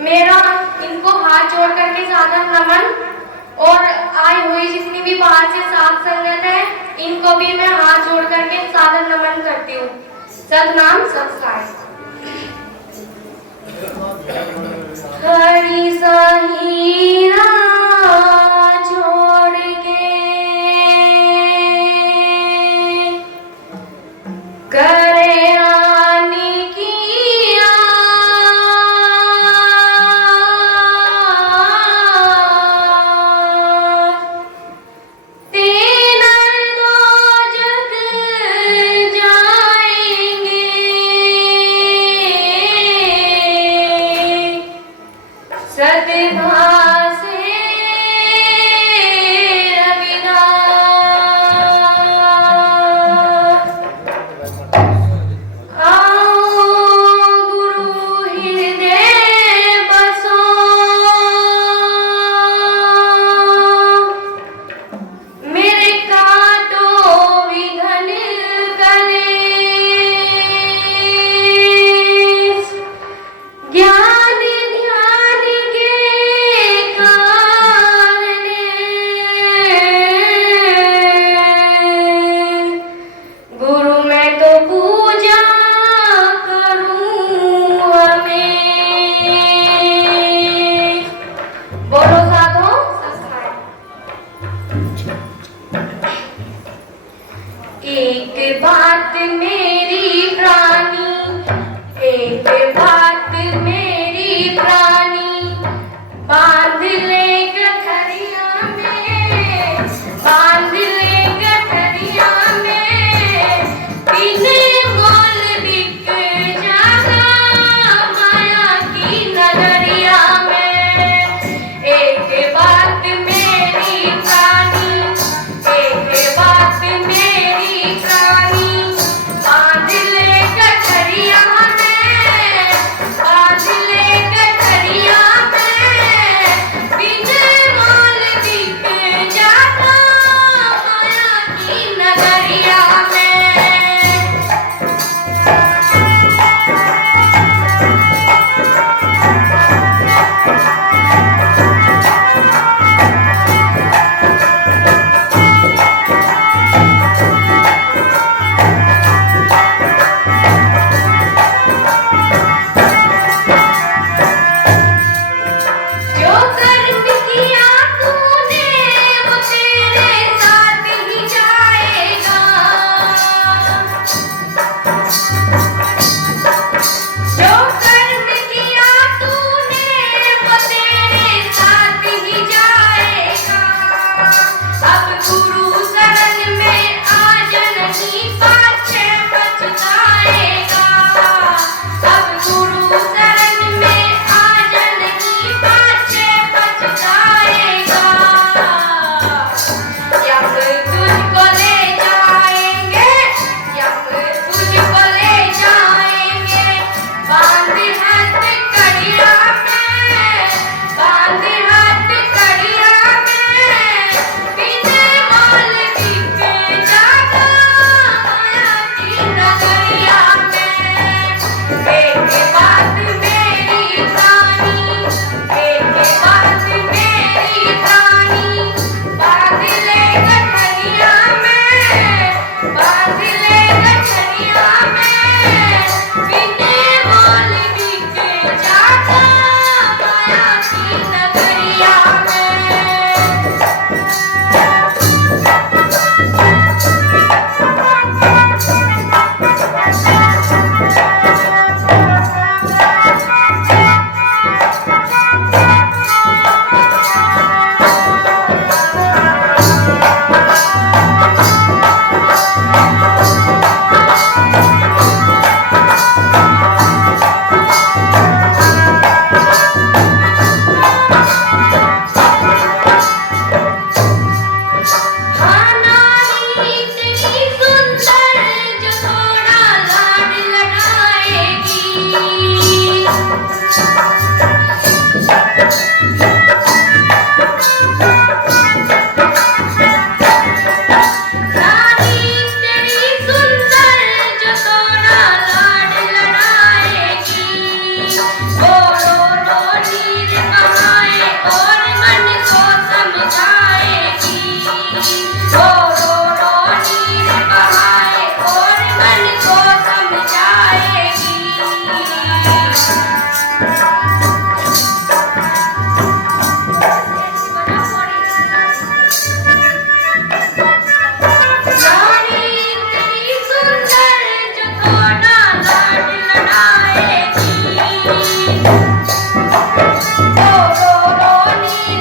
मेरा इनको हाथ जोड़ करके सादर नमन, और आई हुई जितनी भी बाहर से साध संगत है इनको भी मैं हाथ जोड़ करके सादर नमन करती हूँ। सतनाम सत्कार। हरि सहीरा छोड़ के करे आने की तेना दो जग जाएंगे, सद्भाव से एक बात मेरी प्राणी, एक बात मेरी और मन को समझाएगी। रो रो रो नीर बहाए और मन को समझाएगी। रानी इतनी सुंदर जो थोड़ा लाड लड़ाएगी। रो रो रो नीर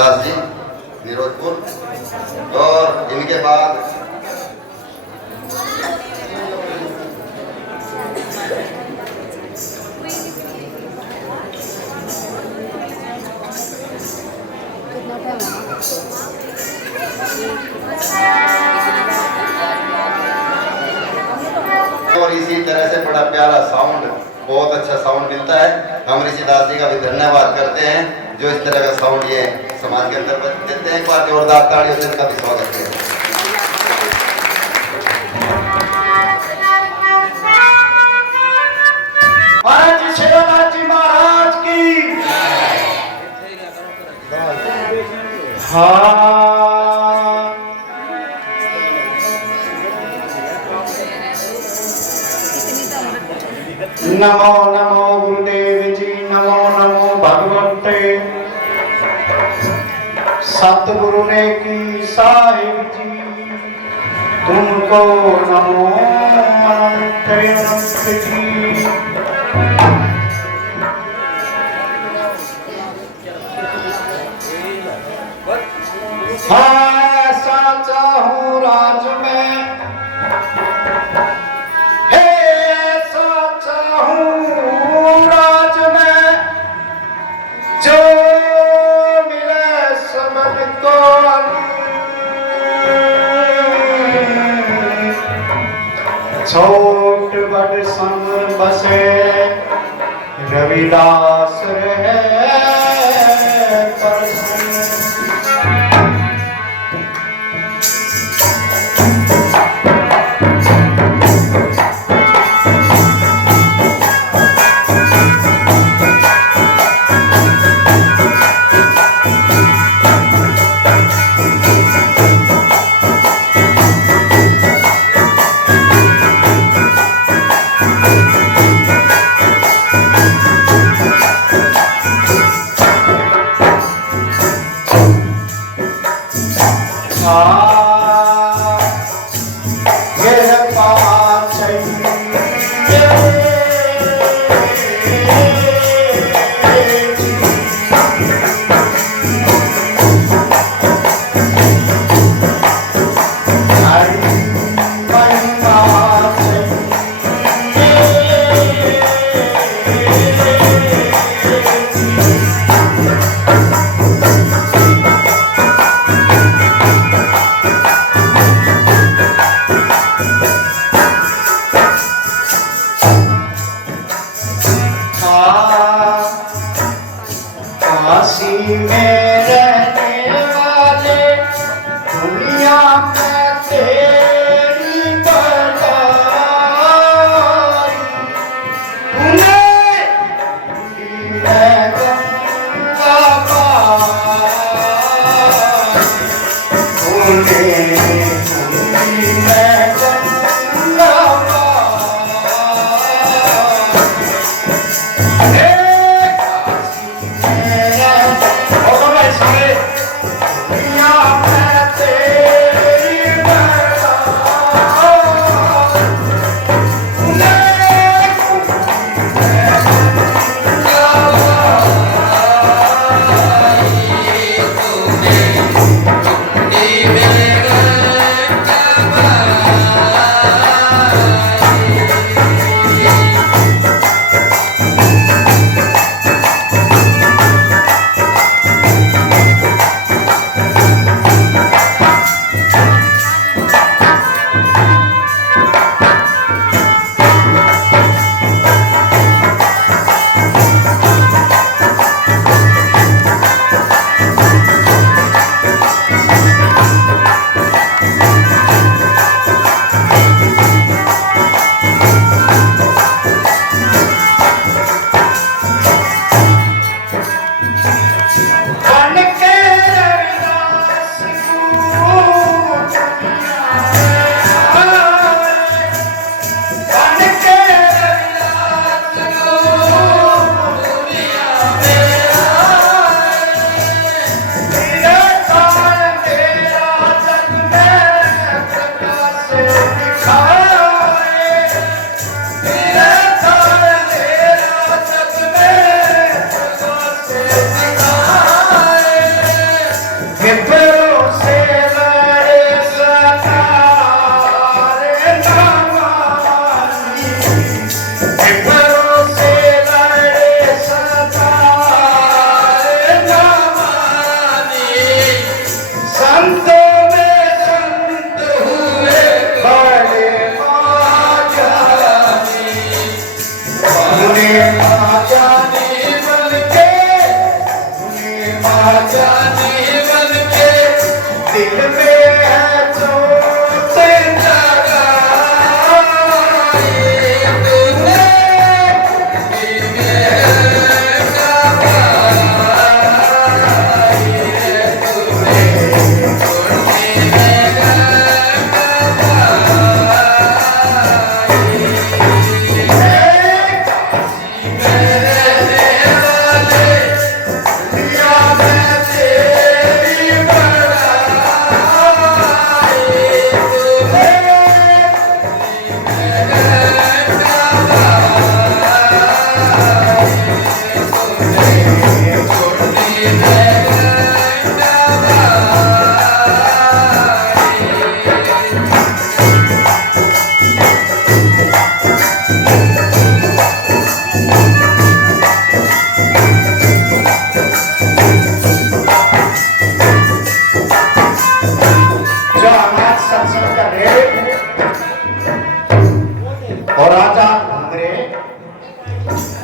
रामदास जी निरोधपुर। और इनके बाद और इसी तरह से बड़ा प्यारा साउंड, बहुत अच्छा साउंड मिलता है। हम ऋषिदास जी का भी धन्यवाद करते हैं जो इस तरह का साउंड ये समाज के अंदर देते हैं। एक बार जोरदार तालियों से इनका भी स्वागत करें। महाराज शेरनाथ जी महाराज की। हाँ नमो नमो गुरुदेव जी, नमो नमो भगवते सतगुरु ने की साहिब जी, तुमको नमो अनंत अनंत जी। हाँ ऐसा चाहूं राज में, हे ऐसा चाहूं राज में, जो मिले सबको छोट बड़ संग बसे, रविदास रहे प्रसन्न।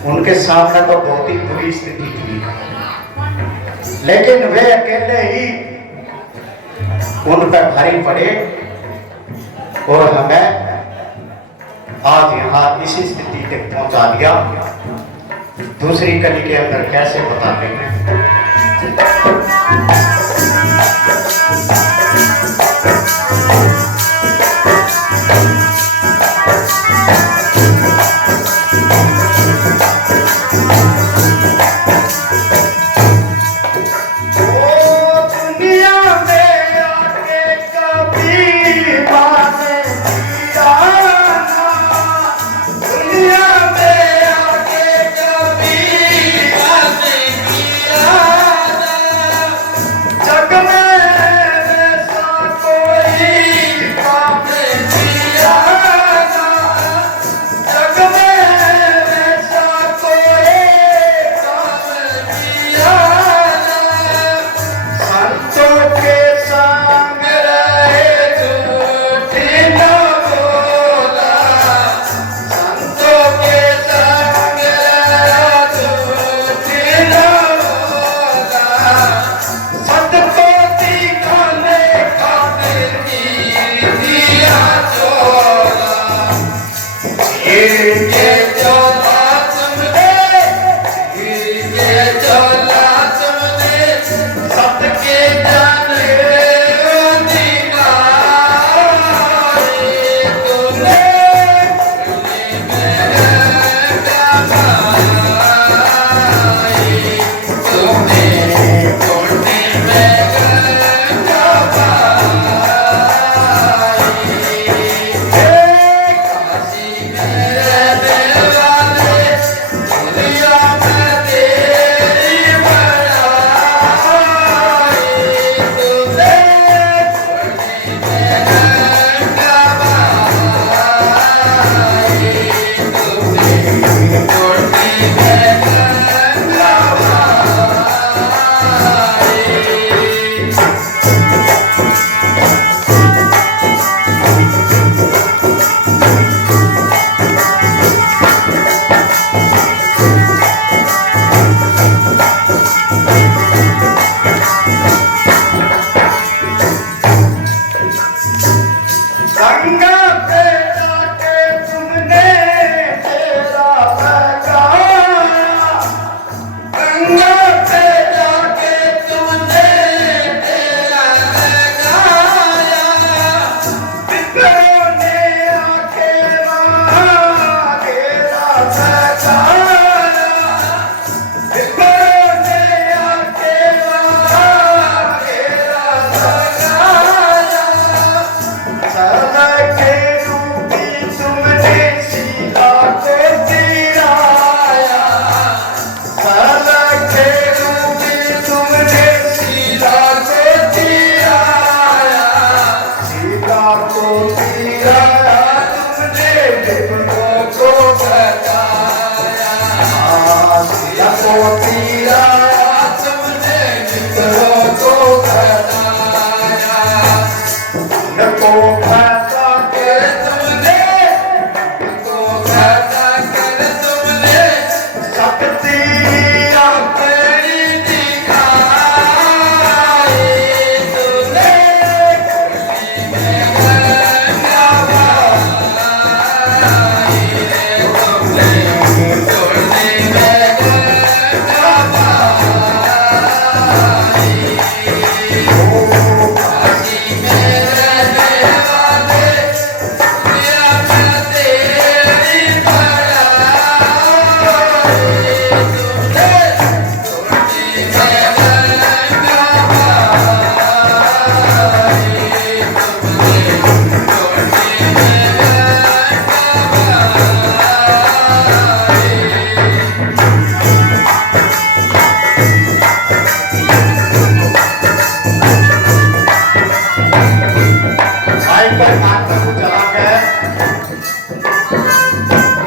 उनके सामने तो बहुत ही बुरी स्थिति थी, लेकिन वे अकेले ही उन पर भारी पड़े और हमें आज यहाँ इसी स्थिति तक पहुंचा दिया। दूसरी कली के अंदर कैसे बताते हैं।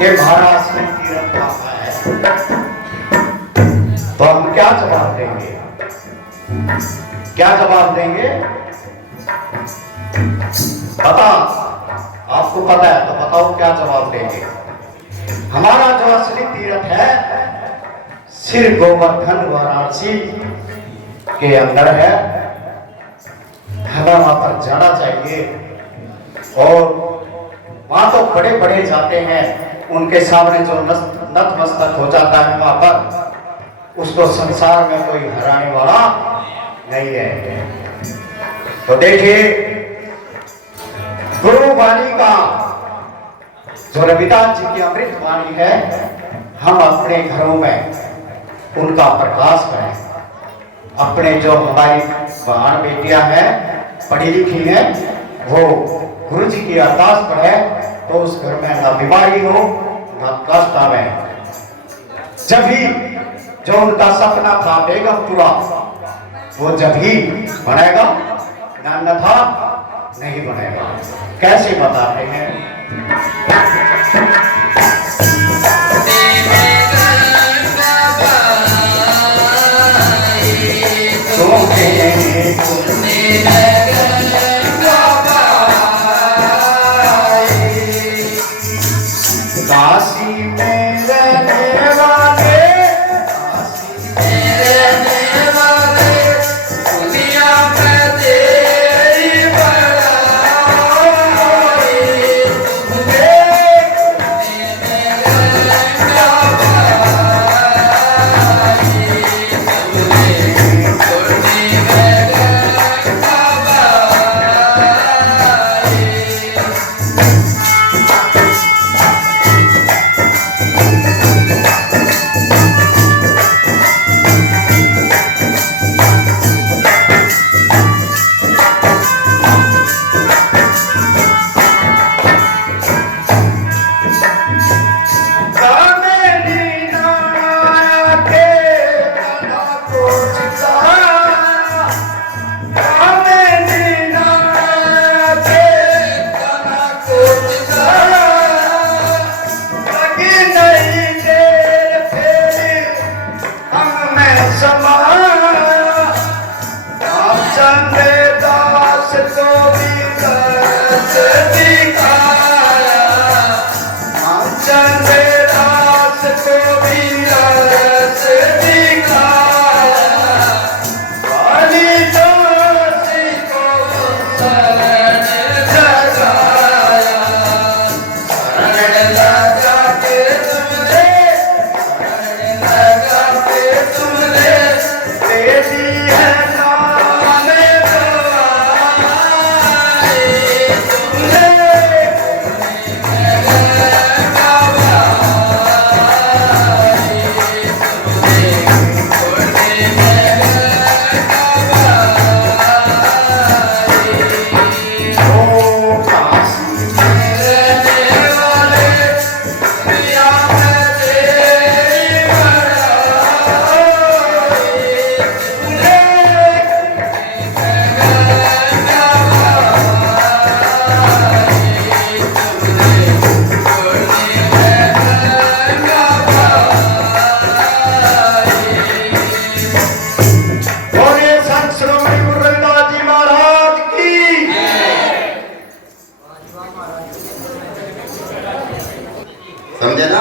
ये महाराष्ट्र में तीरथ बाबा है, तो हम क्या जवाब देंगे? क्या जवाब देंगे? बता, आपको पता है तो बताओ क्या जवाब देंगे? हमारा जो असली तीर्थ है श्री गोवर्धन वाराणसी के अंदर है, हमें वहां पर जाना चाहिए। और वहां तो बड़े बड़े जाते हैं, उनके सामने जो नतमस्तक हो जाता है वहां पर, उसको संसार में कोई हराने वाला नहीं है। तो देखिए, गुरु वाणी का जो रविदास जी की अमृत वाणी है, हम अपने घरों में उनका प्रकाश करें। अपने जो हमारी बहन बेटियां हैं, पढ़ी लिखी हैं, वो गुरु जी की अरदास पढ़े तो उस घर में ना बीमारी हो ना कष्ट आवे। जब भी जो उनका सपना था बेगमपुरा, वो जब ही बनेगा, अन्यथा नहीं बनेगा। कैसे बताते हैं? काशी में रहने वाले, काशी में रहने वाले, दुनिया में तेरी बड़ाई। तुम्हें समझे ना?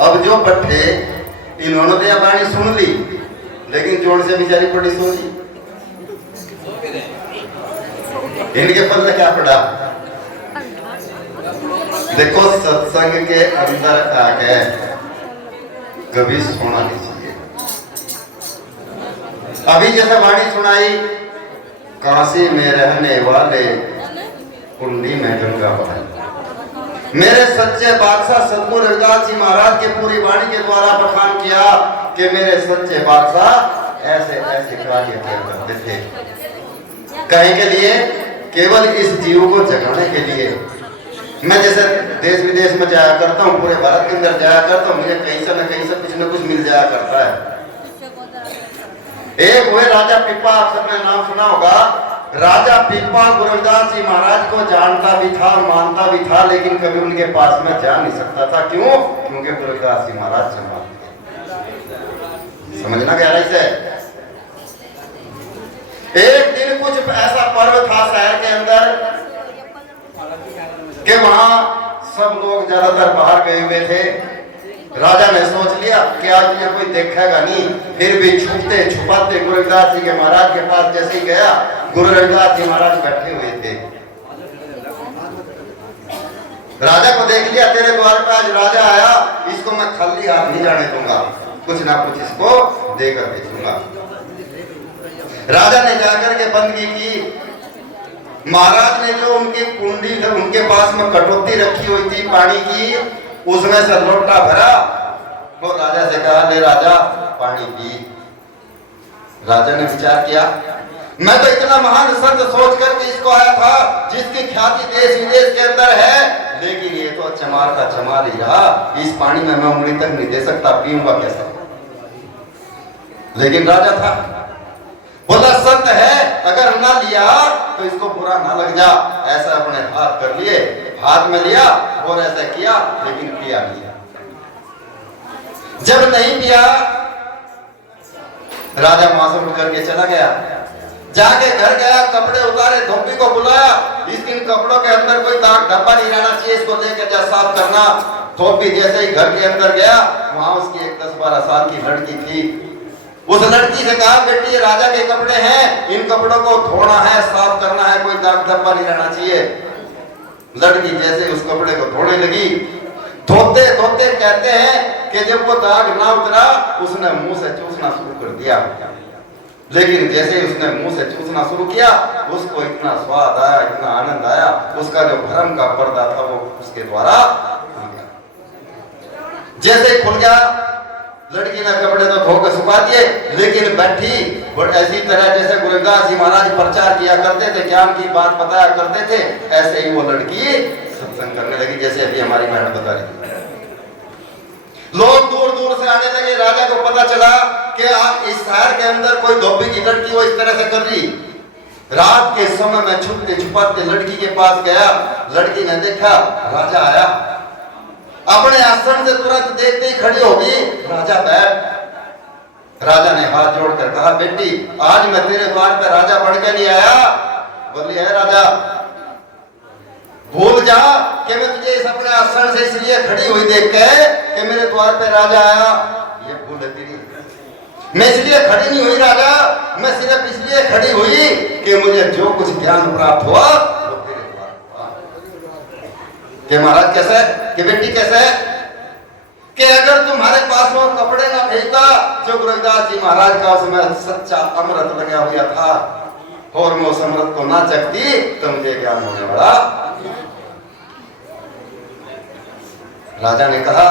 अब जो पट्टे इन्होंने तो वाणी सुन ली, लेकिन जोड़ से बेचारी बड़ी सुन ली। इनके पल्ले क्या पड़ा? देखो, सत्संग के अंदर आके कभी सोना नहीं चाहिए। अभी जैसे वाणी सुनाई, काशी में रहने वाले, कुंडी में गंगा बहाई। मेरे सच्चे बादशाह सतगुरु रविदास जी महाराज के पूरी वाणी के द्वारा बखान किया कि मेरे सच्चे बादशाह ऐसे ऐसे कार्य किया करते थे। कहीं के लिए? केवल इस जीव को जगाने के लिए। मैं जैसे देश विदेश में जाया करता हूँ, पूरे भारत के अंदर जाया करता हूँ, मुझे कहीं से कुछ न कुछ मिल जाया करता है। एक हुए राजा पिप्पा, आप सबने नाम सुना होगा। राजा पिप्पा गुरु रविदास जी महाराज को जानता भी था, मानता भी था, लेकिन कभी उनके पास में जा नहीं सकता था। क्यों? क्योंकि गुरु रविदास जी महाराज से समझना कह रहे से। एक दिन कुछ ऐसा पर्व था शहर के अंदर कि वहां सब लोग ज्यादातर बाहर गए हुए थे राजा ने सोच लिया कि आज यहाँ कोई देखेगा नहीं, फिर भी छुपते छुपाते गुरु रविदास जी के महाराज के पास जैसे ही गया, गुरु रविदास जी महाराज बैठे हुए थे। राजा को देख लिया, तेरे द्वार पे आज राजा आया, इसको मैं खाली हाथ नहीं जाने दूंगा, कुछ ना कुछ इसको देकर भेजूंगा। राजा ने जाकर के बंदगी की। महाराज ने जो उनकी कुंडी उनके पास में कटोती रखी हुई थी पानी की, उसमें से लोटा भरा और राजा से कहा, ले राजा पानी पी। राजा ने विचार किया, मैं तो इतना महान संत सोच करके इसको आया था जिसकी ख्याति देश विदेश के अंदर है, लेकिन ये तो चमार का चमार ही रहा, इस पानी में मैं उंगली तक नहीं दे सकता, पीऊंगा कैसा। लेकिन राजा था, बोला संत है, अगर ना लिया तो इसको बुरा ना लग जा। ऐसा अपने हाथ कर लिए, हाथ में लिया और ऐसा किया, लेकिन पिया नहीं। जब नहीं पिया, राजा वहां से उठ करके चला गया, जाके घर गया, कपड़े उतारे, धोबी को बुलाया, इन कपड़ों के अंदर कोई दाग धब्बा नहीं रहना चाहिए, इसको लेकर जा साफ करना। धोबी जैसे ही घर के अंदर गया, वहां उसकी एक 10-12 साल की लड़की थी। उस लड़की से कहा, बेटी ये राजा के कपड़े हैं, इन कपड़ों को धोना है, साफ करना है, कोई दाग धब्बा नहीं रहना चाहिए। लड़की जैसे उस कपड़े को धोने लगी, धोते धोते कहते हैं कि जब वो दाग ना उतरा, उसने मुंह से चूसना शुरू कर दिया। लेकिन जैसे ही उसने मुंह से चूसना शुरू किया, उसको इतना स्वाद आया, इतना आनंद आया, उसका जो भ्रम का पर्दा था वो उसके द्वारा खुल गया। जैसे ही खुल गया, लड़की ने कपड़े तो धो के सुखा दिए, लेकिन बैठी और ऐसी तरह जैसे गुरु रविदास जी महाराज प्रचार किया करते थे, ज्ञान की बात बताया करते थे, ऐसे ही वो लड़की सत्संग करने लगी, जैसे अभी हमारी बहन बता रही थी। लोग दूर दूर से आने लगे। राजा को पता चला कि आप इस शहर के अंदर कोई धोबी की लड़की वो इस तरह से कर रही। रात के समय में छुपते छुपाते लड़की के पास गया, लड़की ने देखा राजा आया, अपने आसन से तुरंत देखते ही खड़ी होगी। राजा बैठ। राजा ने हाथ जोड़कर कहा, बेटी आज मैं तेरे द्वार पर राजा बन के नहीं आया। बोली, है राजा, भूल जा कि मैं तुझे इस अपने आसन से इसलिए खड़ी हुई देख के कि मेरे द्वार पे राजा आया, ये भूल है तेरी। मैं इसलिए खड़ी नहीं हुई राजा, मैं सिर्फ इसलिए खड़ी हुई कि मुझे जो कुछ ज्ञान प्राप्त हुआ वो तेरे द्वार हुआ। कि महाराज कैसे है, कि बेटी कैसे है, कि अगर तुम्हारे पास वो कपड़े ना भेजता जो गुरु रविदास जी महाराज का उसमें सच्चा अमृत लगा हुआ था, और मैं उस अमृत को ना चखती तो मुझे ज्ञान होने वाला। राजा ने कहा,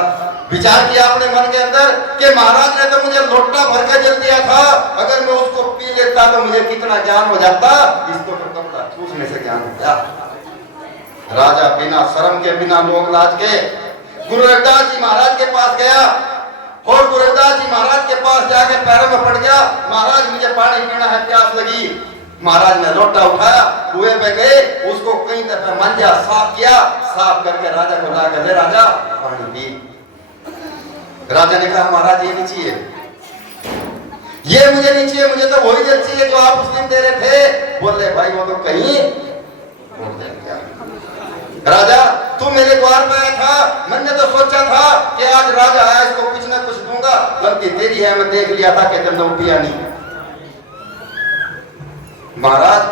विचार किया अपने मन के अंदर कि महाराज ने तो मुझे लोटा भर के जल दिया था, अगर मैं उसको पी लेता तो मुझे कितना ज्ञान हो जाता, इसको तो कपड़ा चूसने से ज्ञान हो गया। राजा बिना शर्म के, बिना लोग लाज के गुरु रविदास जी महाराज के पास गया, और गुरु रविदास जी महाराज के पास जाके पैरों में पड़ गया, महाराज मुझे पानी पीना है, प्यास लगी। महाराज ने लोटा उठाया, कुएं पे गए, उसको कई दफे मंजा साफ किया, साफ करके राजा को ला कर, ले राजा पानी पी। राजा ने कहा, महाराज ये नहीं चाहिए, ये मुझे नहीं चाहिए, मुझे तो वही जल चाहिए जो आप उस दिन दे रहे थे। बोले, भाई वो तो कहीं राजा तू मेरे द्वार पे आया था, मैंने तो सोचा था कि आज राजा आया, इसको कुछ ना कुछ दूंगा, गलती तेरी है, मैं देख लिया था कि तुमने पिया नहीं। महाराज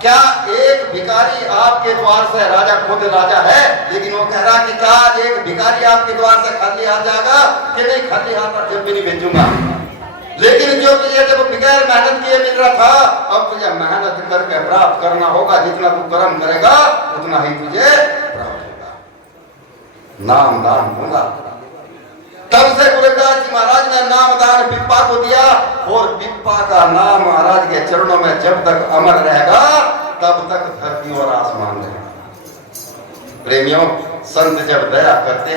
क्या एक भिखारी आपके द्वार से, राजा खुद राजा है, लेकिन वो कह रहा कि क्या आज एक भिखारी आपके द्वार से खाली हाथ जाएगा, कि नहीं खाली हाथ जब भी नहीं भेजूंगा। लेकिन जो तुझे जब बगैर मेहनत किए मिल रहा था, अब तुझे मेहनत करके प्राप्त करना होगा, जितना तू कर्म करेगा उतना ही तुझे प्राप्त होगा। नाम दान होगा। तब से गुरु रविदास जी महाराज ने नाम दान पिप्पा को दिया, और पिप्पा का नाम महाराज के चरणों में जब तक अमर रहेगा तब तक धरती और आसमान रहेगा। प्रेमियों, संत जब दया करते